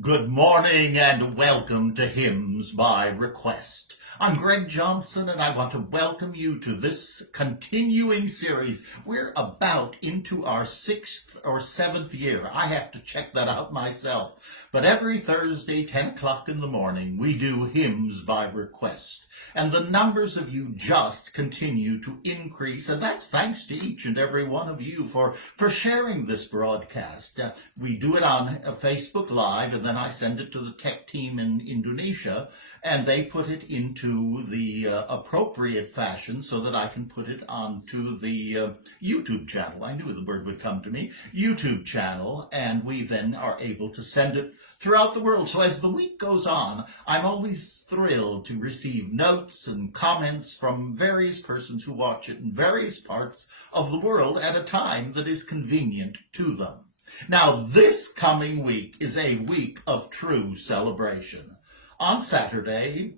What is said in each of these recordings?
Good morning and welcome to Hymns by Request. I'm Greg Johnson and I want to welcome you to this continuing series. We're about into our 6th or 7th year. I have to check that out myself. But every Thursday, 10 o'clock in the morning, we do Hymns by Request. And the numbers of you just continue to increase, and that's thanks to each and every one of you for sharing this broadcast. We do it on Facebook Live, and then I send it to the tech team in Indonesia, and they put it into the appropriate fashion so that I can put it onto the YouTube channel. I knew the word would come to me. YouTube channel, and we then are able to send it throughout the world. So as the week goes on, I'm always thrilled to receive notes and comments from various persons who watch it in various parts of the world at a time that is convenient to them. Now, this coming week is a week of true celebration. On Saturday,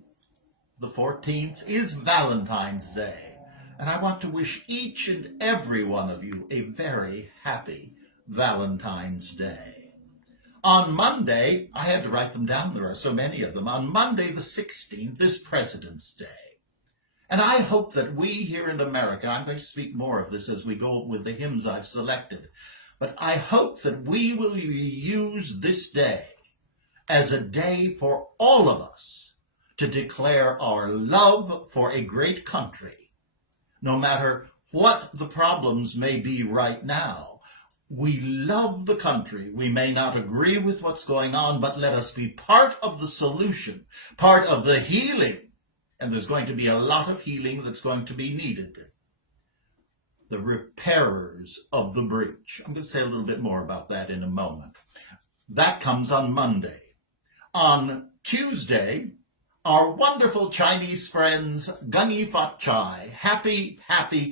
the 14th, is Valentine's Day, and I want to wish each and every one of you a very happy Valentine's Day. On Monday, I had to write them down, there are so many of them. On Monday the 16th is President's Day. And I hope that we here in America, I'm going to speak more of this as we go with the hymns I've selected, but I hope that we will use this day as a day for all of us to declare our love for a great country, no matter what the problems may be right now. We love the country. We may not agree with what's going on, but let us be part of the solution, part of the healing. And there's going to be a lot of healing that's going to be needed. The repairers of the breach. I'm going to say a little bit more about that in a moment. That comes on Monday. On Tuesday, our wonderful Chinese friends, Gunny Fat Chai. Happy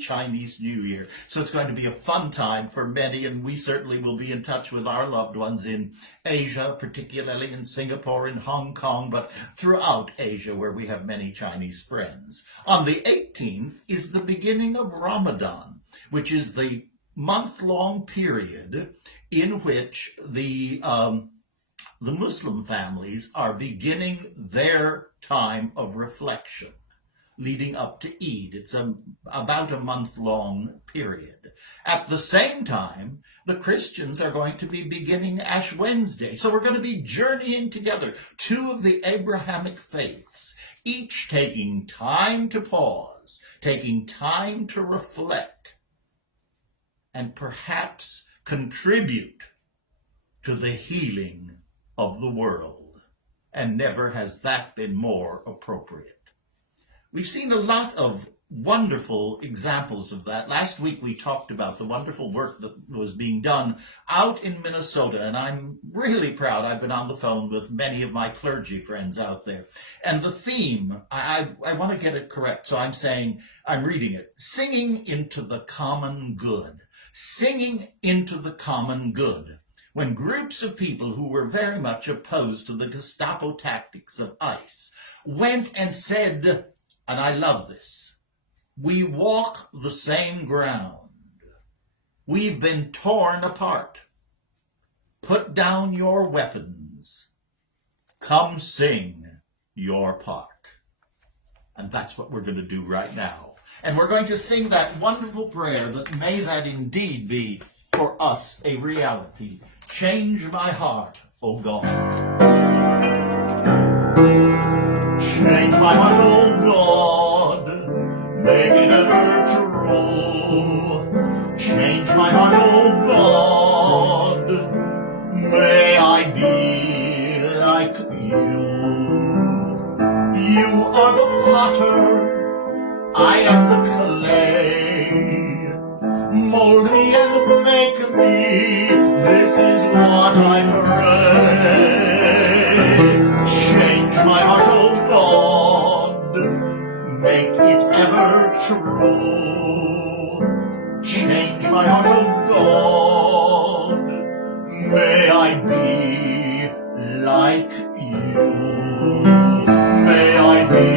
Chinese New Year. So it's going to be a fun time for many, and we certainly will be in touch with our loved ones in Asia, particularly in Singapore, in Hong Kong, but throughout Asia where we have many Chinese friends. On the 18th is the beginning of Ramadan, which is the month-long period in which the Muslim families are beginning their time of reflection leading up to Eid. It's about a month-long period. At the same time, the Christians are going to be beginning Ash Wednesday. So we're going to be journeying together, two of the Abrahamic faiths, each taking time to pause, taking time to reflect, and perhaps contribute to the healing of the world. And never has that been more appropriate. We've seen a lot of wonderful examples of that. Last week we talked about the wonderful work that was being done out in Minnesota, and I'm really proud. I've been on the phone with many of my clergy friends out there. And the theme, I want to get it correct, so I'm reading it. Singing into the common good. Singing into the common good. When groups of people who were very much opposed to the Gestapo tactics of ICE went and said, and I love this, we walk the same ground. We've been torn apart. Put down your weapons. Come sing your part. And that's what we're going to do right now. And we're going to sing that wonderful prayer that may that indeed be for us a reality. Change my heart, O God. Change my heart, O God. Make it ever true. Change my heart, O God. May I be like you. You are the potter. I am the clay. Mold me and make me, this is what I pray. Change my heart, O God, make it ever true. Change my heart, O God, may I be like you. May I be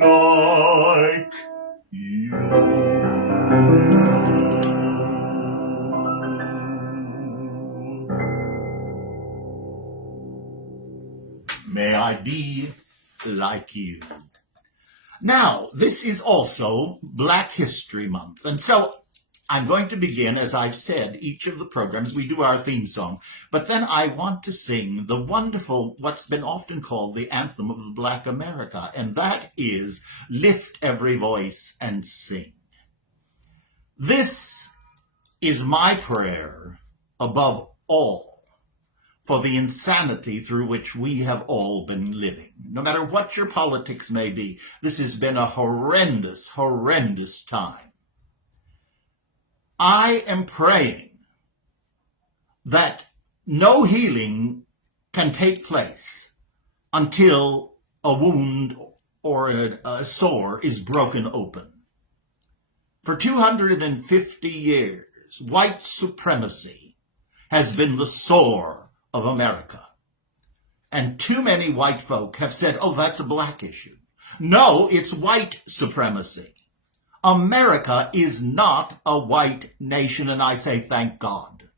like you. like you. Now, this is also Black History Month, and so I'm going to begin, as I've said, each of the programs, we do our theme song, but then I want to sing the wonderful, what's been often called the anthem of the Black America, and that is Lift Every Voice and Sing. This is my prayer above all for the insanity through which we have all been living. No matter what your politics may be, this has been a horrendous, horrendous time. I am praying that no healing can take place until a wound or a sore is broken open. For 250 years, white supremacy has been the sore of America. And too many white folk have said, oh, that's a black issue. No, it's white supremacy. America is not a white nation, and I say thank God.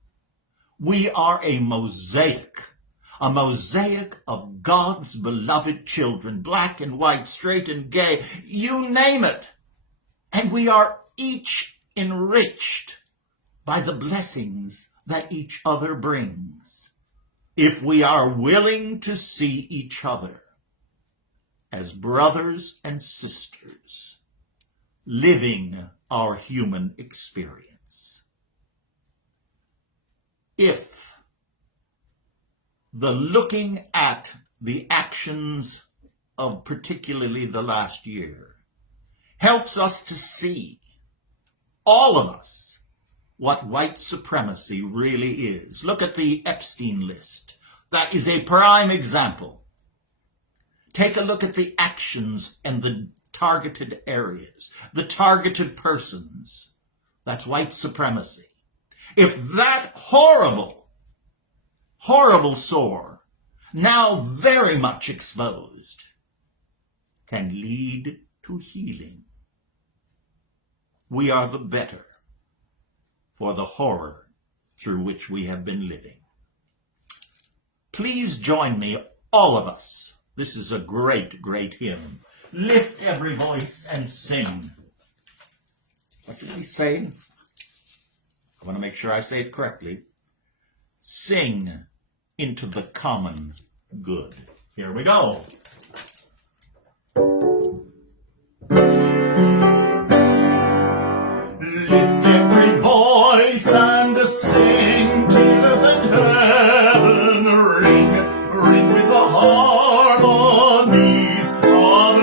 We are a mosaic of God's beloved children, black and white, straight and gay, you name it. And we are each enriched by the blessings that each other brings, if we are willing to see each other as brothers and sisters living our human experience. If the looking at the actions of particularly the last year helps us to see, all of us, what white supremacy really is. Look at the Epstein list. That is a prime example. Take a look at the actions and the targeted areas, the targeted persons. That's white supremacy. If that horrible, horrible sore, now very much exposed, can lead to healing, we are the better for the horror through which we have been living. Please join me, all of us. This is a great, great hymn. Lift every voice and sing. What did we say? I want to make sure I say it correctly. Sing into the common good. Here we go. Lift every voice and sing till the heaven ring, ring with the harmonies of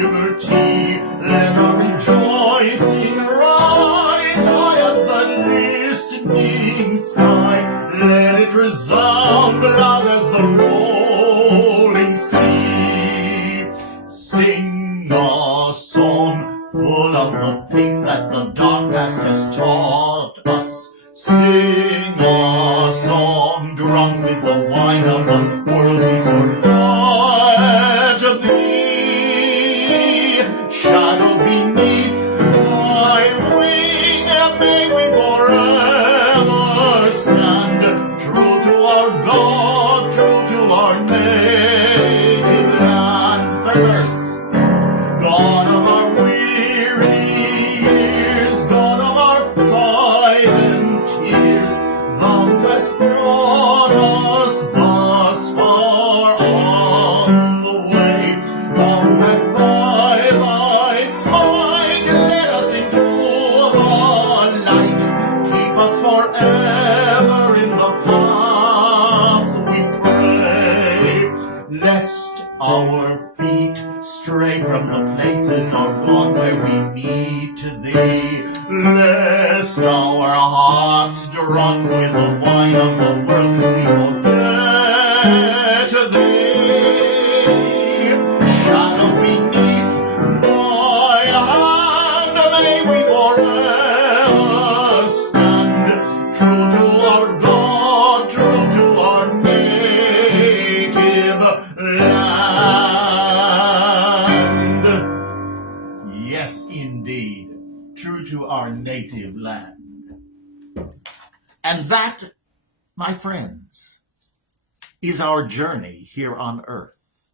liberty. Let our rejoicing rise high as the listening sky. Let it resound loud as the rolling sea. Sing a song full of the faith that the dark past has taught us. Sing a song drunk with the wine of the world we forgot thee. Shadow beneath thy wing, may we forever stand, true to our God, true to our native land. First, God of our weary years, God of our silent tears, thou hast brought us thus far on the way. Thou hast by thy might led us into the light. Keep us forever in the path we pray, lest our feet stray from the places, our God, where we need to thee, lest our hearts drunk with the wine of the world we forget thee. Shadow beneath thy hand, may we forever stand, true to our God, true to our native land. Yes, indeed, true to our native land. And that, my friends, is our journey here on earth.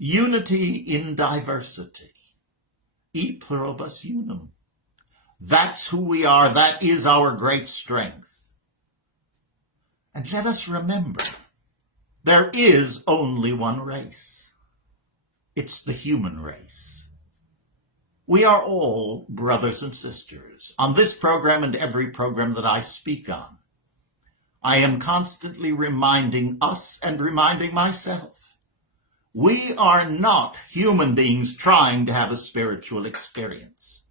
Unity in diversity. E pluribus unum. That's who we are. That is our great strength. And let us remember, there is only one race. It's the human race. We are all brothers and sisters. On this program and every program that I speak on, I am constantly reminding us and reminding myself, we are not human beings trying to have a spiritual experience.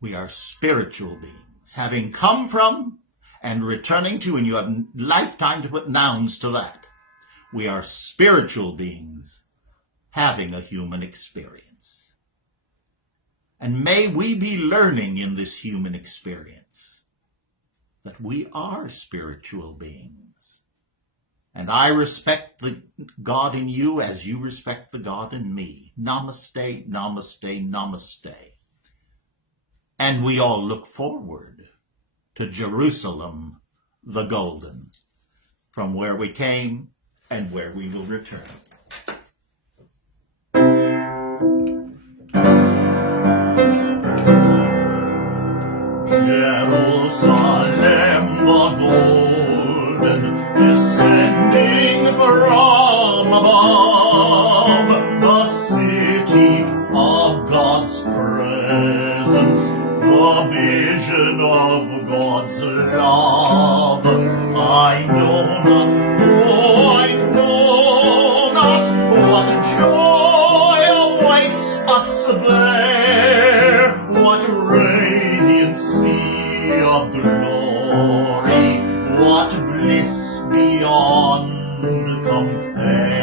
We are spiritual beings, having come from and returning to, and you have lifetime to put nouns to that. We are spiritual beings having a human experience. And may we be learning in this human experience that we are spiritual beings. And I respect the God in you as you respect the God in me. Namaste, namaste, namaste. And we all look forward to Jerusalem the Golden, from where we came and where we will return. Jerusalem the golden, descending from above, the city of God's presence, the vision of God's love. I know not, oh, I know not what joy awaits us there, what radiancy of glory, what bliss beyond compare.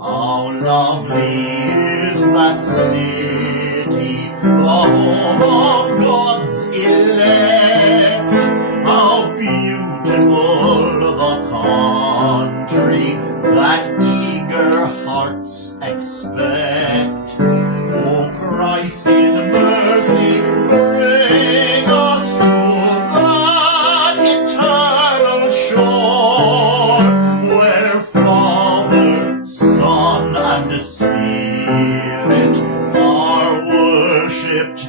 How lovely is that city, the home of God's elect. How beautiful the country that eager hearts expect. O Christ in mercy, bring us to that eternal shore, where Father, Son, and Spirit are worshipped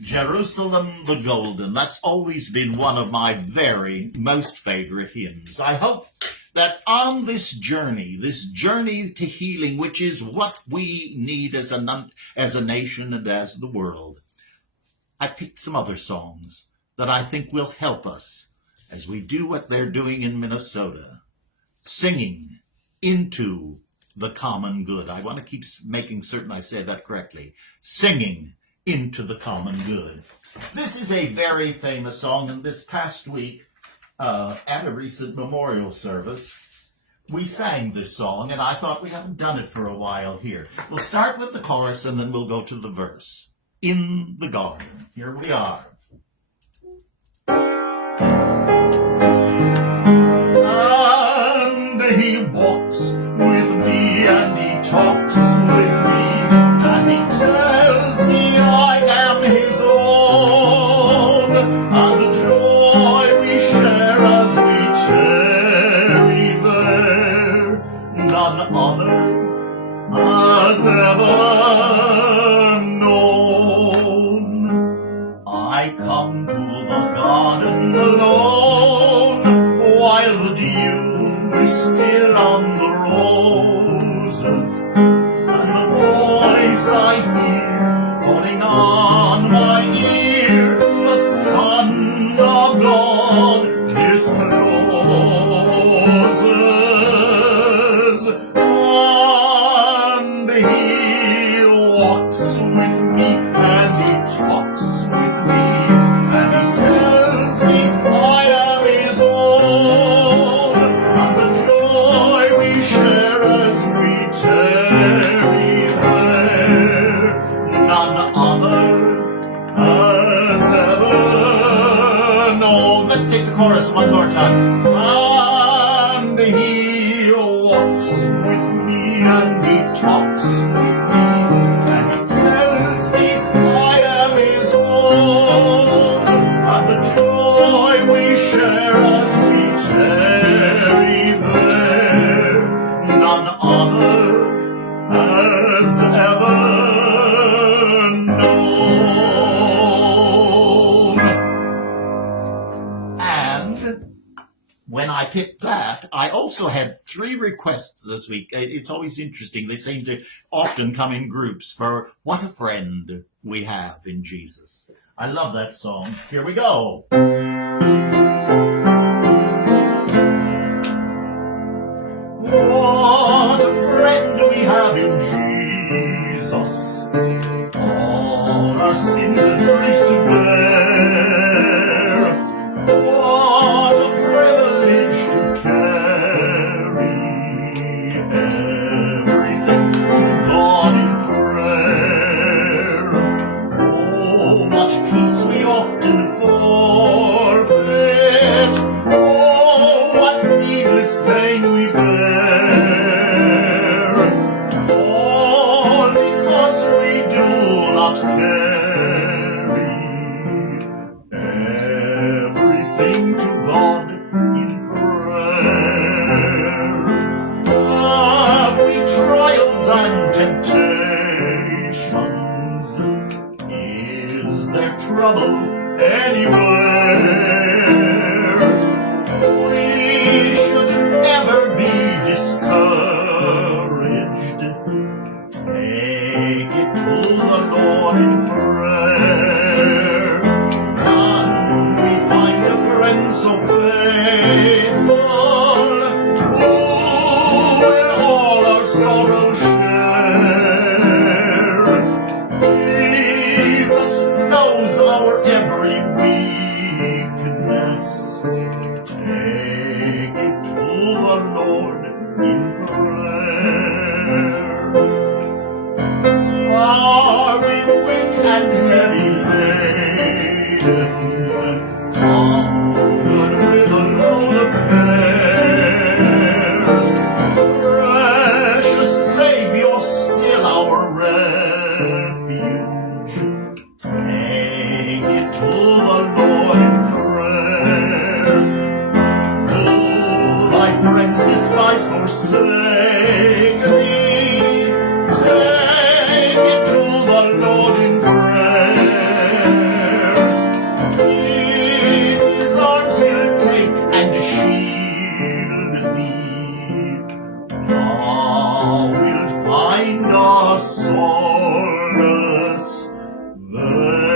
Jerusalem the Golden. That's always been one of my very most favorite hymns. I hope that on this journey to healing, which is what we need as a nation and as the world, I picked some other songs that I think will help us as we do what they're doing in Minnesota, singing into the common good. I want to keep making certain I say that correctly. Singing into the common good. This is a very famous song, and this past week, at a recent memorial service, we sang this song, and I thought we haven't done it for a while here. We'll start with the chorus, and then we'll go to the verse. In the garden. Here we are. And he walks with me, and he talks with me, and he tells me I am his own, and the joy we share as we tarry there, none other has ever known. I come to the garden alone, while the dew is still on the roses, and the voice I hear calling on my ear, the Son of God discloses, and he walks with me, and he talks with me, and he tells me I am his own, and the joy we share as we tarry there, none other has ever known. Let's take the chorus one more time. And he walks with me, and he talks with me, and he tells picked that. I also had 3 requests this week. It's always interesting. They seem to often come in groups for what a friend we have in Jesus. I love that song. Here we go. What a friend we have in Jesus. All our sins and griefs to bear. What a privilege to carry everything to God in prayer. Oh, what peace we often forfeit. Oh, what needless pain we bear. All because we do not carry everything to God in prayer. Have we trials and temptations? Is there trouble anywhere? We should never be discouraged. Take it to the Lord in prayer. Can we find a friend so faithful? Oh, will all our sorrows share? Jesus knows our every weakness. Take it to the Lord in prayer. Are we weak and heavy laden? Covered with a load of care. Precious Savior, still our refuge. Take it to the Lord in prayer. Though thy friends despise, forsake thee, take it to the Lord in prayer. His arms he'll take and shield thee. Thou wilt find a solace there.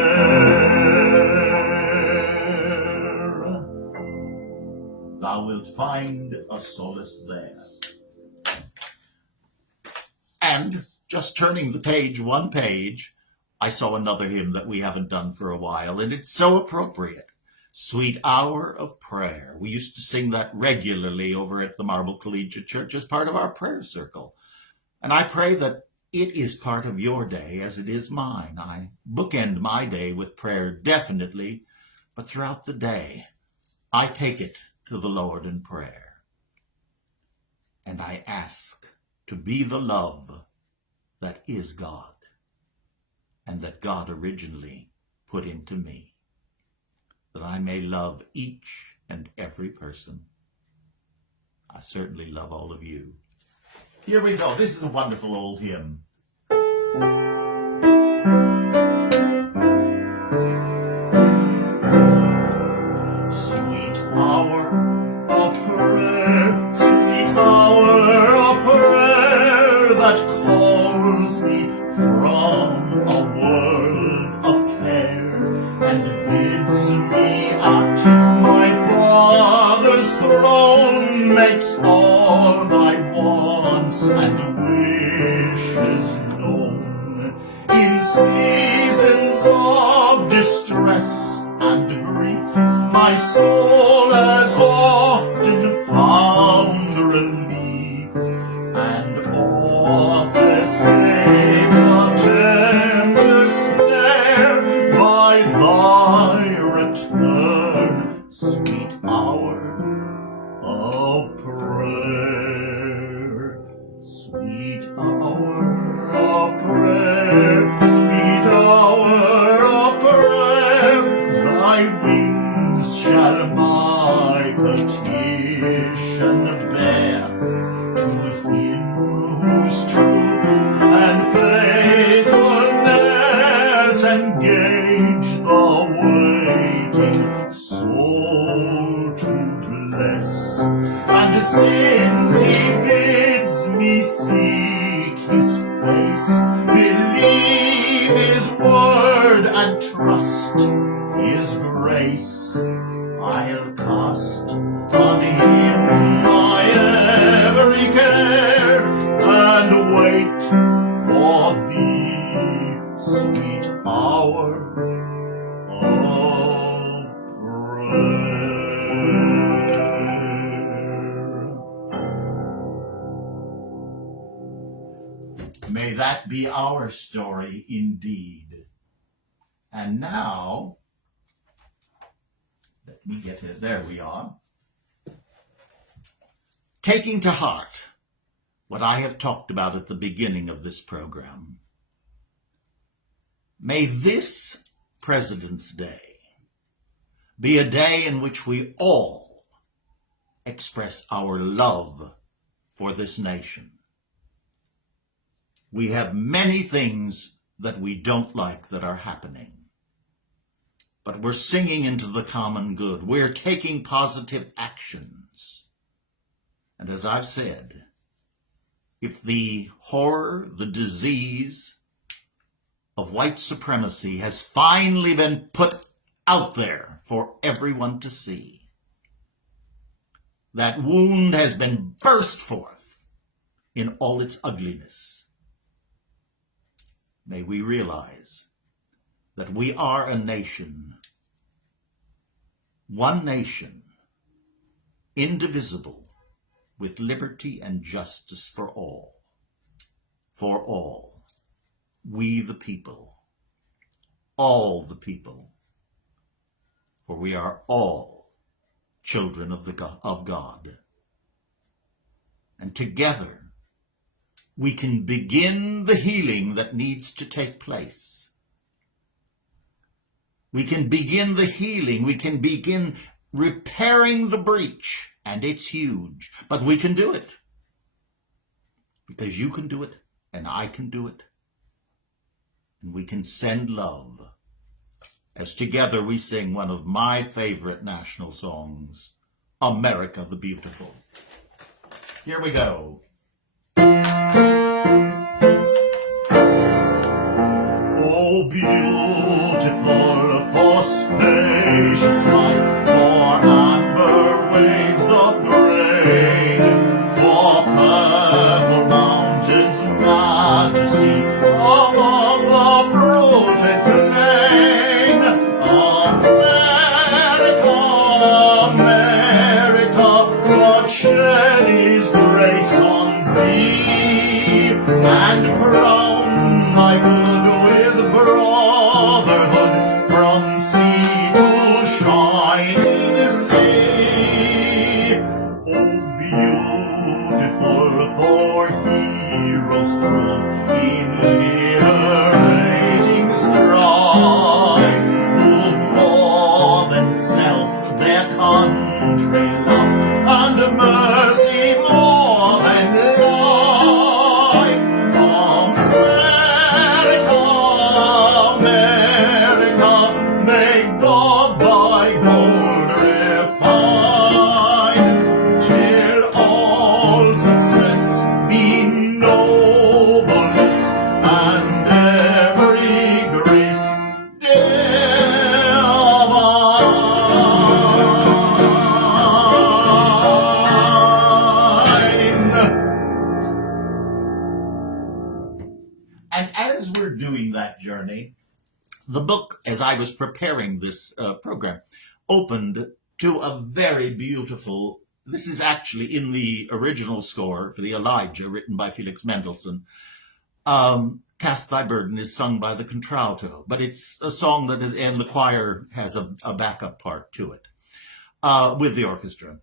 Thou wilt find a solace there. And just turning the page, one page, I saw another hymn that we haven't done for a while, and it's so appropriate. Sweet Hour of Prayer. We used to sing that regularly over at the Marble Collegiate Church as part of our prayer circle. And I pray that it is part of your day as it is mine. I bookend my day with prayer, definitely, but throughout the day, I take it to the Lord in prayer. And I ask to be the love that is God and that God originally put into me, that I may love each and every person. I certainly love all of you. Here we go. This is a wonderful old hymn. Sweet hour of prayer, sweet hour of prayer that calls me from a world of care and bids me at my Father's throne, makes all my wants and wishes known. In seasons of distress and grief, my soul has often found relief, and oft escaped the tempter's snare by thy return, sweet hour of prayer. Sweet hour of prayer, sweet hour of prayer, thy wings shall my petition since he bids me seek his face, believe his word and trust his grace. I'll cast on him my every care and wait for the sweet hour of prayer. May that be our story indeed. And now, let me get it. There we are. Taking to heart what I have talked about at the beginning of this program, may this President's Day be a day in which we all express our love for this nation. We have many things that we don't like that are happening, but we're singing into the common good. We're taking positive actions. And as I've said, if the horror, the disease of white supremacy has finally been put out there for everyone to see, that wound has been burst forth in all its ugliness, may we realize that we are a nation, one nation, indivisible, with liberty and justice for all. For all. We the people. All the people. For we are all children of God. And together we can begin the healing that needs to take place. We can begin the healing. We can begin repairing the breach. And it's huge, but we can do it. Because you can do it, and I can do it. And we can send love. As together we sing one of my favorite national songs, America the Beautiful. Here we go. Oh, beautiful for spacious skies, for amber waves of grain, for purple mountains' majesty, above the fruited plain. America, God shed his grace on thee, and crown thy good with brotherhood from sea to shining sea. Oh, beautiful for heroes true in liberating strife, who more than self their country love, and mercy more than life. America, may God thy gold refine, till all success be nobleness, and every grace divine. And as we're doing that journey, the book, as I was preparing this program, opened to a very beautiful, this is actually in the original score for the Elijah, written by Felix Mendelssohn. Cast Thy Burden is sung by the contralto, but it's a song that is, and the choir has a backup part to it, with the orchestra.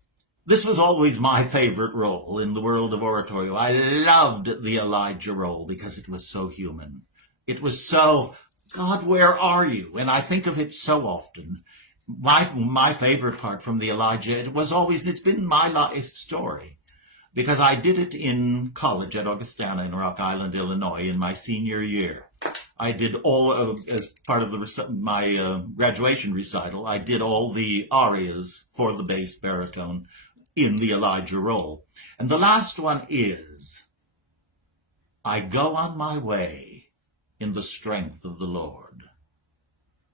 This was always my favorite role in the world of oratorio. I loved the Elijah role because it was so human. It was so, God, where are you? And I think of it so often. My favorite part from the Elijah, it's been my life story, because I did it in college at Augustana in Rock Island, Illinois, in my senior year. I did all as part of my graduation recital, I did all the arias for the bass baritone in the Elijah role. And the last one is, I go on my way in the strength of the Lord.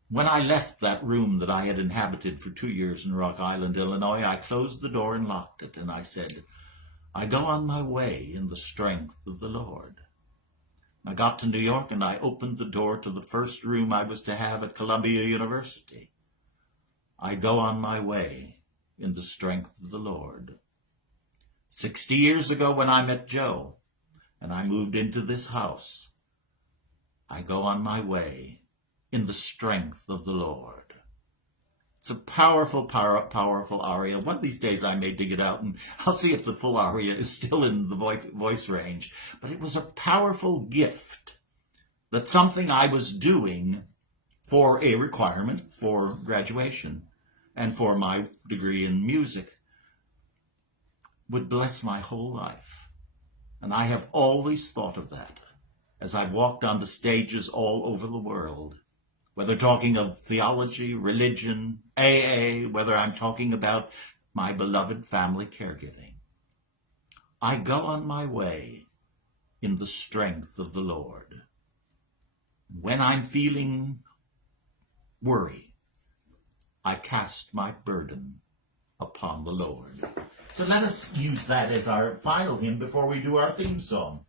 When I left that room that I had inhabited for 2 years in Rock Island, Illinois, I closed the door and locked it, and I said, I go on my way in the strength of the Lord. I got to New York and I opened the door to the first room I was to have at Columbia University. I go on my way in the strength of the Lord. 60 years ago when I met Joe and I moved into this house, I go on my way in the strength of the Lord. It's a powerful, powerful aria. One of these days I may dig it out and I'll see if the full aria is still in the voice range. But it was a powerful gift that something I was doing for a requirement for graduation and for my degree in music would bless my whole life. And I have always thought of that as I've walked onto stages all over the world. Whether talking of theology, religion, AA, whether I'm talking about my beloved family caregiving. I go on my way in the strength of the Lord. When I'm feeling worry, I cast my burden upon the Lord. So let us use that as our final hymn before we do our theme song.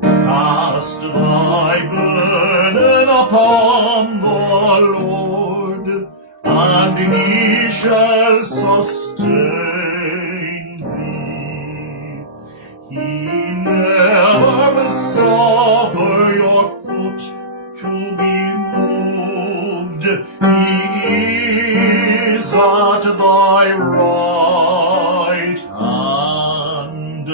Cast thy burden upon the Lord, and he shall sustain thee. He never will suffer your foot to be moved. He is at thy right hand.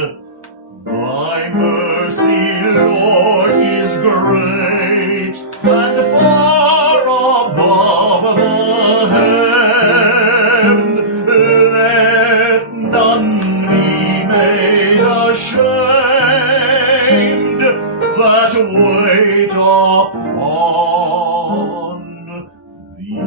Thy mercy, Lord, is great, and far above the heaven. Let none be made ashamed that wait upon thee.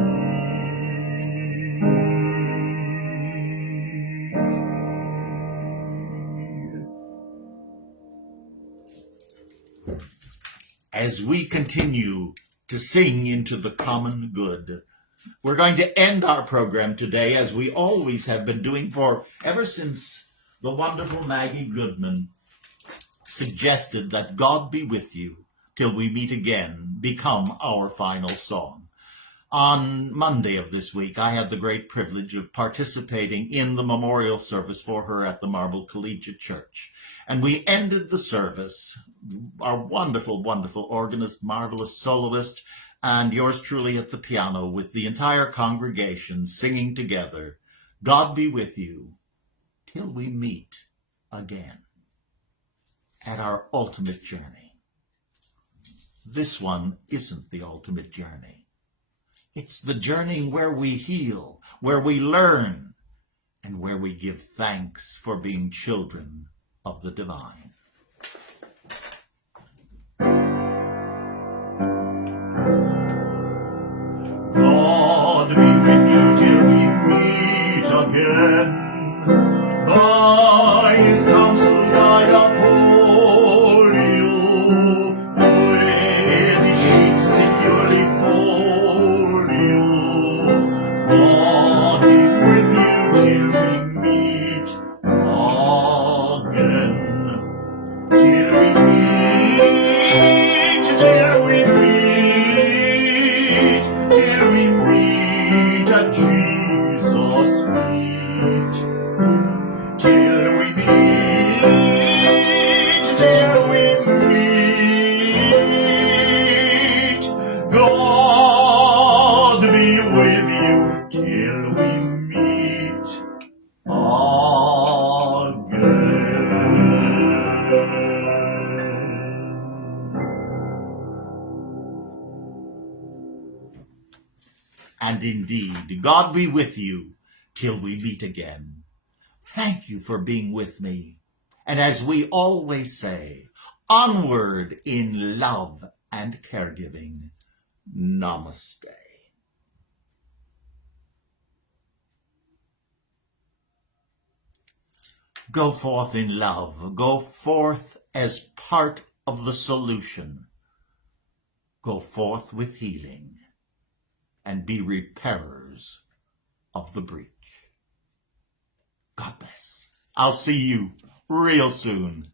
As we continue to sing into the common good, we're going to end our program today, as we always have been doing ever since the wonderful Maggie Goodman suggested that God be with you till we meet again become our final song. On Monday of this week, I had the great privilege of participating in the memorial service for her at the Marble Collegiate Church. And we ended the service, our wonderful, wonderful organist, marvelous soloist, and yours truly at the piano with the entire congregation singing together, God be with you till we meet again at our ultimate journey. This one isn't the ultimate journey. It's the journey where we heal, where we learn, and where we give thanks for being children of the divine. God be with you till we meet again. By his counsel guide uphold you, with his sheep securely fold you. God be with you till we meet again. Till we meet, till we meet, till we meet at Jesus' feet. Till we meet, till we meet. God be with you till we meet And indeed, God be with you till we meet again. Thank you for being with me. And as we always say, onward in love and caregiving. Namaste. Go forth in love. Go forth as part of the solution. Go forth with healing and be repairers of the breach. God bless. I'll see you real soon.